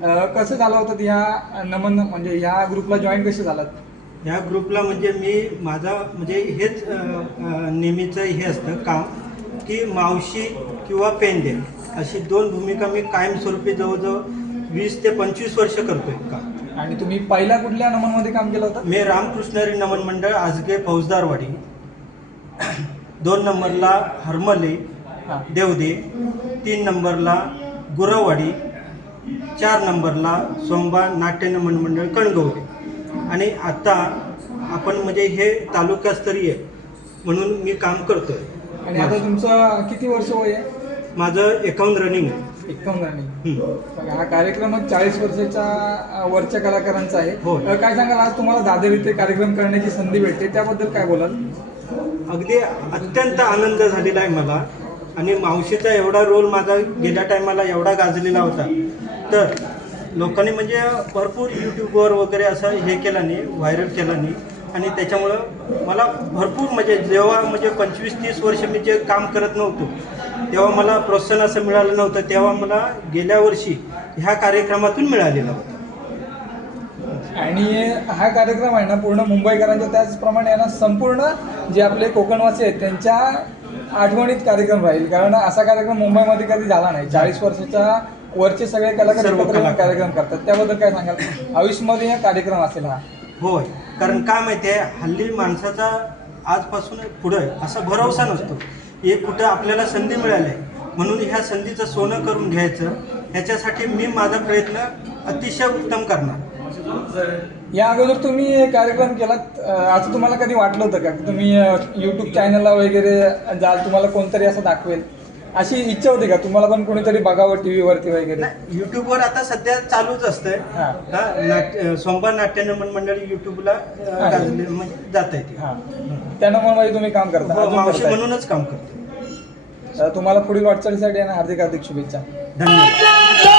कसं झालं होतं ह्या नमन म्हणजे ह्या ग्रुपला जॉईन कसे झालात? ह्या ग्रुपला म्हणजे मी माझा म्हणजे हेच नेहमीचं हे असतं काम की मावशी किंवा पेंदे अशी दोन भूमिका मी कायमस्वरूपी जवळजवळ 20 ते 25 वर्ष करतोय काम. आणि तुम्ही पहिल्या कुठल्या नमनमध्ये काम केलं होतं? मी रामकृष्णरी नमन मंडळ आजगे फौजदारवाडी 2 नंबरला हरमले देवदे, 3 नंबरला गुरववाडी, 4 नंबरला सोमबा नाट्य नमन मंडळ कणगवली. आणि आता आपण म्हणजे हे तालुकास्तरीय म्हणून मी काम करतोय. आणि आता तुमचं किती वर्ष वय आहे? माझं 51 रनिंग आहे. 51 रनिंग. हा कार्यक्रम 40 वर्षाच्या वरच्या कलाकारांचा आहे. हो. काय सांगाल, आज तुम्हाला दादर इथे कार्यक्रम करण्याची संधी भेटते त्याबद्दल काय बोलाल? अगदी अत्यंत आनंद झालेला आहे मला. आणि मावशीचा एवढा रोल माझा गेल्या टायमाला एवढा गाजलेला होता, तर लोकांनी म्हणजे भरपूर यूट्यूबवर वगैरे असं हे केलं नाही, व्हायरल केलं नाही. आणि त्याच्यामुळं मला भरपूर म्हणजे जेव्हा म्हणजे 25-30 वर्ष मी जे काम करत नव्हतो तेव्हा मला प्रोत्साहन असं मिळालं नव्हतं, तेव्हा मला गेल्या वर्षी ह्या कार्यक्रमातून मिळालेलं होतं. आणि हा कार्यक्रम आहे ना पूर्ण मुंबईकरांच्या, त्याचप्रमाणे आहे ना संपूर्ण जे आपले कोकणवासी आहेत त्यांच्या आठवणीत कार्यक्रम राहील. कारण असा कार्यक्रम मुंबईमध्ये कधी झाला नाही. 40 वर्षाच्या वरचे सगळे कलाकार एकत्र कार्यक्रम करतात. त्याबद्दल काय सांगाल? आयुष्यामध्ये हा कार्यक्रम असेल हा. होय, कारण काय माहिती आहे, हल्ली माणसाचा आजपासून पुढं असा भरवसा नसतो. एक कुठं आपल्याला संधी मिळाली आहे म्हणून ह्या संधीचं सोनं करून घ्यायचं, ह्याच्यासाठी मी माझा प्रयत्न अतिशय उत्तम करणार. या अगोदर तुम्ही कार्यक्रम केलात, असं तुम्हाला कधी वाटलं होतं का तुम्ही यूट्यूब चॅनलला वगैरे जाल, तुम्हाला कोणतरी असं दाखवेल अशी इच्छा होती का तुम्हाला? पण कोणीतरी बघावं टीव्हीवरती वगैरे? युट्यूबवर आता सध्या चालूच असतंय. सोमवार नाट्य नमन मंडळ युट्यूबला जात आहे. त्या नमनमध्ये तुम्ही काम करता? मावशी म्हणूनच काम करतो. तुम्हाला पुढील वाटचालीसाठी हार्दिक शुभेच्छा. धन्यवाद.